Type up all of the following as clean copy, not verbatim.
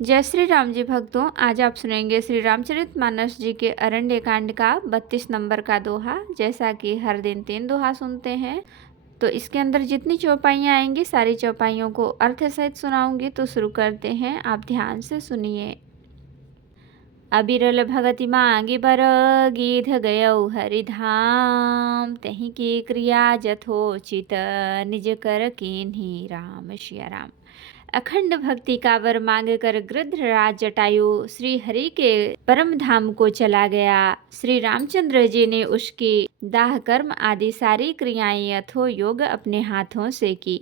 जय श्री राम जी भक्तों, आज आप सुनेंगे श्री रामचरितमानस जी के अरण्य कांड का 32 नंबर का दोहा। जैसा कि हर दिन 3 दोहा सुनते हैं, तो इसके अंदर जितनी चौपाइयाँ आएंगी सारी चौपाइयों को अर्थ सहित सुनाऊंगी। तो शुरू करते हैं, आप ध्यान से सुनिए। अबिरल भगति मांगी बर, गीध गयौ हरिधाम। तही की क्रिया जथोचित, निज कर कीन्ही राम सिया राम। अखंड भक्ति का वर मांग कर गृध्रराज जटायु श्री हरि के परम धाम को चला गया। श्री रामचंद्र जी ने उसकी दाह कर्म आदि सारी क्रियाएं यथो योग अपने हाथों से की।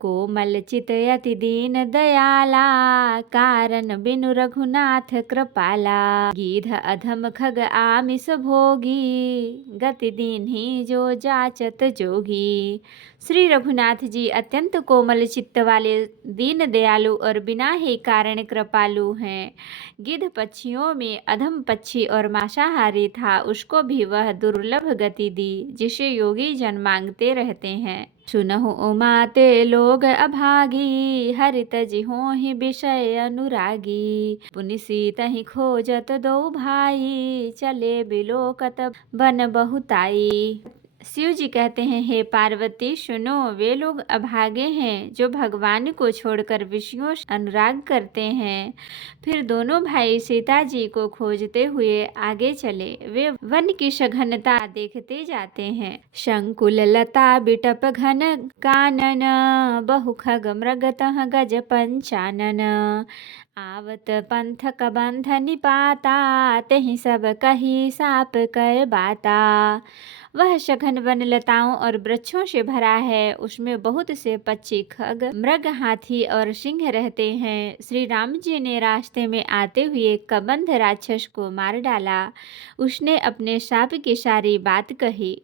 कोमल चित अति दीन दयाला, कारण बिनु रघुनाथ कृपाला। गीध अधम खग आमिष भोगी, गति दीन्ही जो जाचत जोगी। श्री रघुनाथ जी अत्यंत कोमल चित्त वाले, दीन दयालु और बिना ही कारण कृपालु हैं। गिद्ध पक्षियों में अधम पक्षी और मांसाहारी था, उसको भी वह दुर्लभ गति दी जिसे योगी जन मांगते रहते हैं। सुनहु उमाते लोग अभागी, हरित जिहो ही विषय अनुरागी। पुनि सीत ही खोजत दो भाई, चले बिलोकत बन बहुताई। शिव जी कहते हैं, हे पार्वती सुनो, वे लोग अभागे हैं जो भगवान को छोड़कर विषयों से अनुराग करते हैं। फिर दोनों भाई सीता जी को खोजते हुए आगे चले। वे वन की सघनता देखते जाते हैं। शंकुल लता बिटप घन कानन, बहु खग मृगतः गज पंचानन। आवत पंथ कबंध निपाता, तहि सब कही साप कर बाता। वह सघन वन लताओं और वृक्षों से भरा है, उसमें बहुत से पक्षी, खग, मृग, हाथी और सिंह रहते हैं। श्री राम जी ने रास्ते में आते हुए कबंध राक्षस को मार डाला। उसने अपने शाप की सारी बात कही।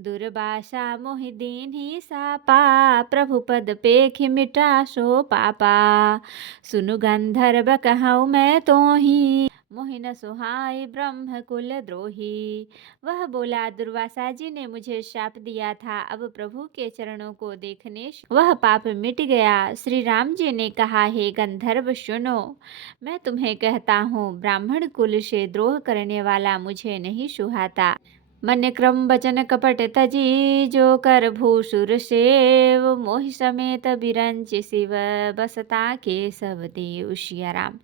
दुर्वासा मोहि दीन्ही सापा, प्रभु पद पेखि मिटा सो पापा। सुनु गंधर्व कहूँ मैं तोहि, मोहि न सुहाई ब्रह्म कुल द्रोही। वह बोला, दुर्वासा जी ने मुझे शाप दिया था, अब प्रभु के चरणों को देखने से वह पाप मिट गया। श्री राम जी ने कहा, हे गंधर्व सुनो, मैं तुम्हें कहता हूँ, ब्राह्मण कुल से द्रोह करने वाला मुझे नहीं सुहाता। मन क्रम वचन कपट तजी, जो कर भूसुर सेव। मोहि समेत बिरंच शिव, बसता के सब देव सिया राम।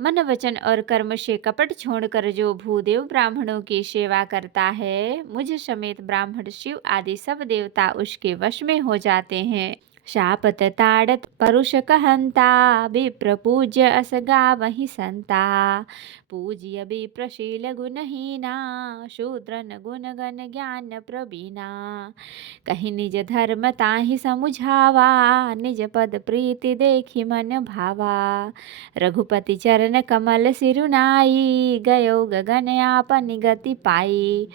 मन वचन और कर्म से कपट छोड़कर जो भूदेव ब्राह्मणों की सेवा करता है, मुझ समेत ब्राह्मण शिव आदि सब देवता उसके वश में हो जाते हैं। शापत ताड़त परुष कहंता, विप्र पूज्य अस गावहि संता। पूज्य विप्रशील गुणहीना, शूद्रन गुण गण ज्ञान प्रवीणा। कहि निज धर्म ताहि समुझावा, निज पद प्रीति देखि मन भावा। रघुपति चरण कमल सिरुनाई, गयो गगन आपन गति पाई।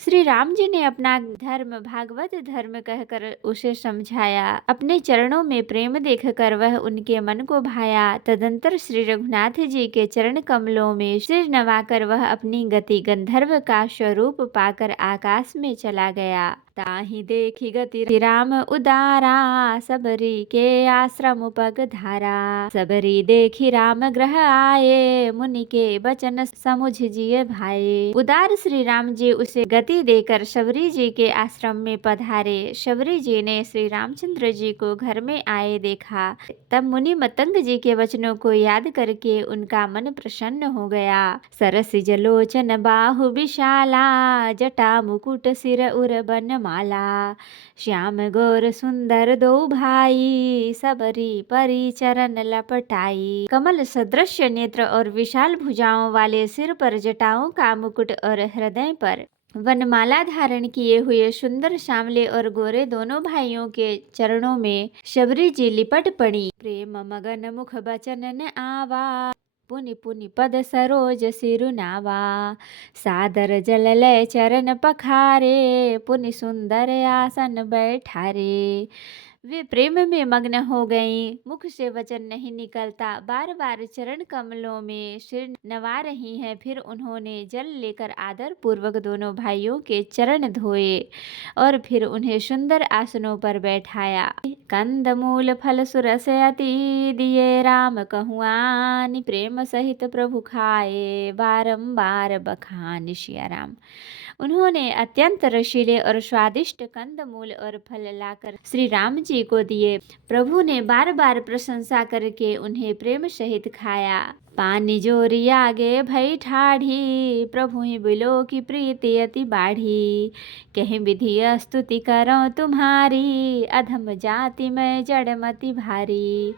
श्री राम जी ने अपना धर्म भागवत धर्म कहकर उसे समझाया। अपने चरणों में प्रेम देखकर वह उनके मन को भाया। तदंतर श्री रघुनाथ जी के चरण कमलों में सिर नवाकर वह अपनी गति गंधर्व का स्वरूप पाकर आकाश में चला गया। ताहि देखी गति राम उदारा, सबरी के आश्रम पग धारा। सबरी देखी राम ग्रह आए, मुनि के बचन समुझ जिय भाए। उदार श्री राम जी उसे गति देकर शबरी जी के आश्रम में पधारे। शबरी जी ने श्री रामचंद्र जी को घर में आए देखा, तब मुनि मतंग जी के वचनों को याद करके उनका मन प्रसन्न हो गया। सरस जलोचन बाहु विशाला, जटा मुकुट सिर उर बन माला। श्याम गौर सुंदर दो भाई, सबरी परी चरण लपटाई। कमल सदृश नेत्र और विशाल भुजाओं वाले सिर पर जटाओं का मुकुट और हृदय पर वनमाला धारण किए हुए सुंदर श्यामले और गोरे दोनों भाइयों के चरणों में शबरी जी लिपट पड़ी। प्रेम मगन मुख बचन न आवा, पुनि पुनि पद सरोज सिरुनावा। सादर जल लय चरण पखारे, पुनि सुंदर आसन बैठारे। वे प्रेम में मग्न हो गईं, मुख से वचन नहीं निकलता, बार बार चरण कमलों में सिर नवा रही हैं। फिर उन्होंने जल लेकर आदर पूर्वक दोनों भाइयों के चरण धोए और फिर उन्हें सुंदर आसनों पर बैठाया। कंद मूल फल सुरस अति दिए राम कहुआनि, प्रेम सहित प्रभु खाए बारंबार बखान। सिया राम। उन्होंने अत्यंत रसीले और स्वादिष्ट कंद मूल और फल लाकर श्री राम जी को दिए। प्रभु ने बार बार प्रशंसा करके उन्हें प्रेम सहित खाया। पानी जोरी आगे भई ठाढ़ी, प्रभु ही बिलो की प्रीति अति बाढ़ी। कहीं विधि स्तुति करो तुम्हारी, अधम जाति में जड़मति भारी।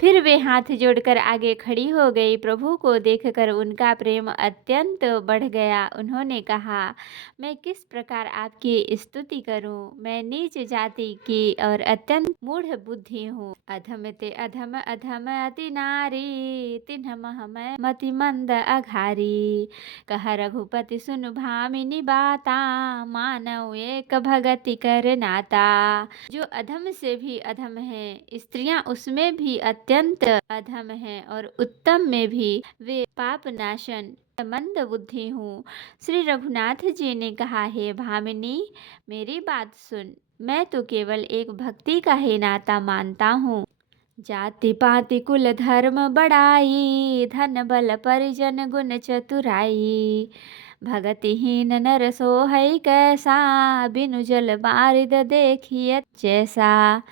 फिर वे हाथ जोड़कर आगे खड़ी हो गई। प्रभु को देखकर उनका प्रेम अत्यंत बढ़ गया। उन्होंने कहा, मैं किस प्रकार आपकी स्तुति करूं? मैं नीच जाति की और अत्यंत मूढ़ बुद्धि हूँ। अधम ते अधम अधम अति नारी, तिन्ह मह मैं मति मंद अघारी। कह रघुपति सुन भामिनी बाता, मानव एक भगति कर नाता। जो अधम से भी अधम है, स्त्रियां उसमें भी अत्यंत अधम हैं और उत्तम में भी वे पाप नाशन मंद बुद्धि हूँ। श्री रघुनाथ जी ने कहा, हे भामिनी, मेरी बात सुन। मैं तो केवल एक भक्ति का ही नाता मानता हूँ। जाति पाति कुल धर्म बड़ाई, धन बल परिजन गुण चतुराई। भगतिहीन नर सोहै कैसा, बिनु जल बारिद देखिए जैसा।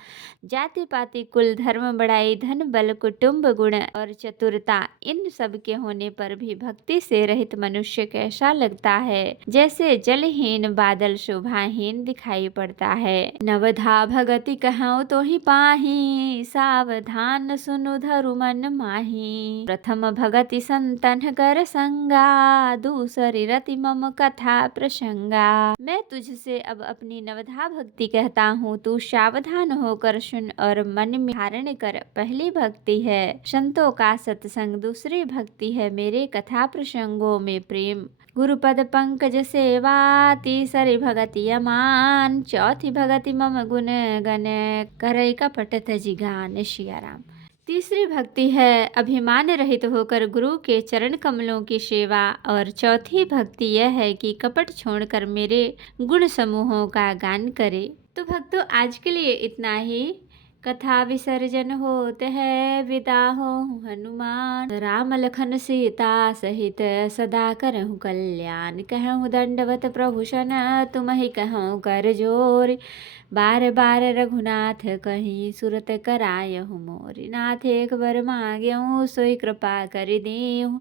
जाति पाति कुल धर्म बड़ाई, धन बल कुटुंब गुण और चतुरता, इन सब के होने पर भी भक्ति से रहित मनुष्य कैसा लगता है? जैसे जलहीन बादल शोभाहीन दिखाई पड़ता है। नवधा भगति कहूँ तो ही पाही, सावधान सुनु धरु मन माही। प्रथम भगति संतन कर संगा, दूसरी रति मम कथा प्रसंगा। मैं तुझसे अब अपनी नवधा भक्ति कहता हूँ, तू सावधान होकर सुन और मन में धारण कर। पहली भक्ति है संतों का सत्संग, दूसरी भक्ति है मेरे कथा प्रसंगों में प्रेम। गुरुपद पंकज सेवा, तीसरी भगति अमान, चौथी भगति मम गुण गण करई कपट तजि गान। सिया राम। तीसरी भक्ति है अभिमान रहित होकर गुरु के चरण कमलों की सेवा और चौथी भक्ति यह है कि कपट छोड़कर मेरे गुण समूहों का गान करे। तो भक्तों, आज के लिए इतना ही। कथा विसर्जन होते है, विदा हो हनुमान। राम लखन सीता सहित सदा करहु कल्याण। कहूँ दंडवत प्रभु सन, तुम ही कहूँ कर जोर। बार बार रघुनाथ कहीं, सुरत करायहु मोर। नाथ एक बर मांग्यहु, सोई कृपा कर देहु।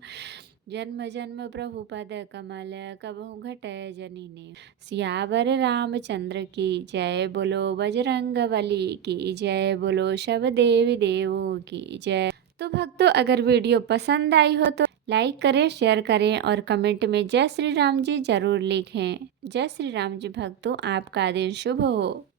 जन्म जन्म प्रभु पद कमल, कबहु घटय जनि नेहु। सियावर रामचंद्र की जय, बोलो बजरंग बली की जय, बोलो सब देवी देवों की जय। तो भक्तों, अगर वीडियो पसंद आई हो तो लाइक करें, शेयर करें और कमेंट में जय श्री राम जी जरूर लिखें। जय श्री राम जी भक्तों, आपका दिन शुभ हो।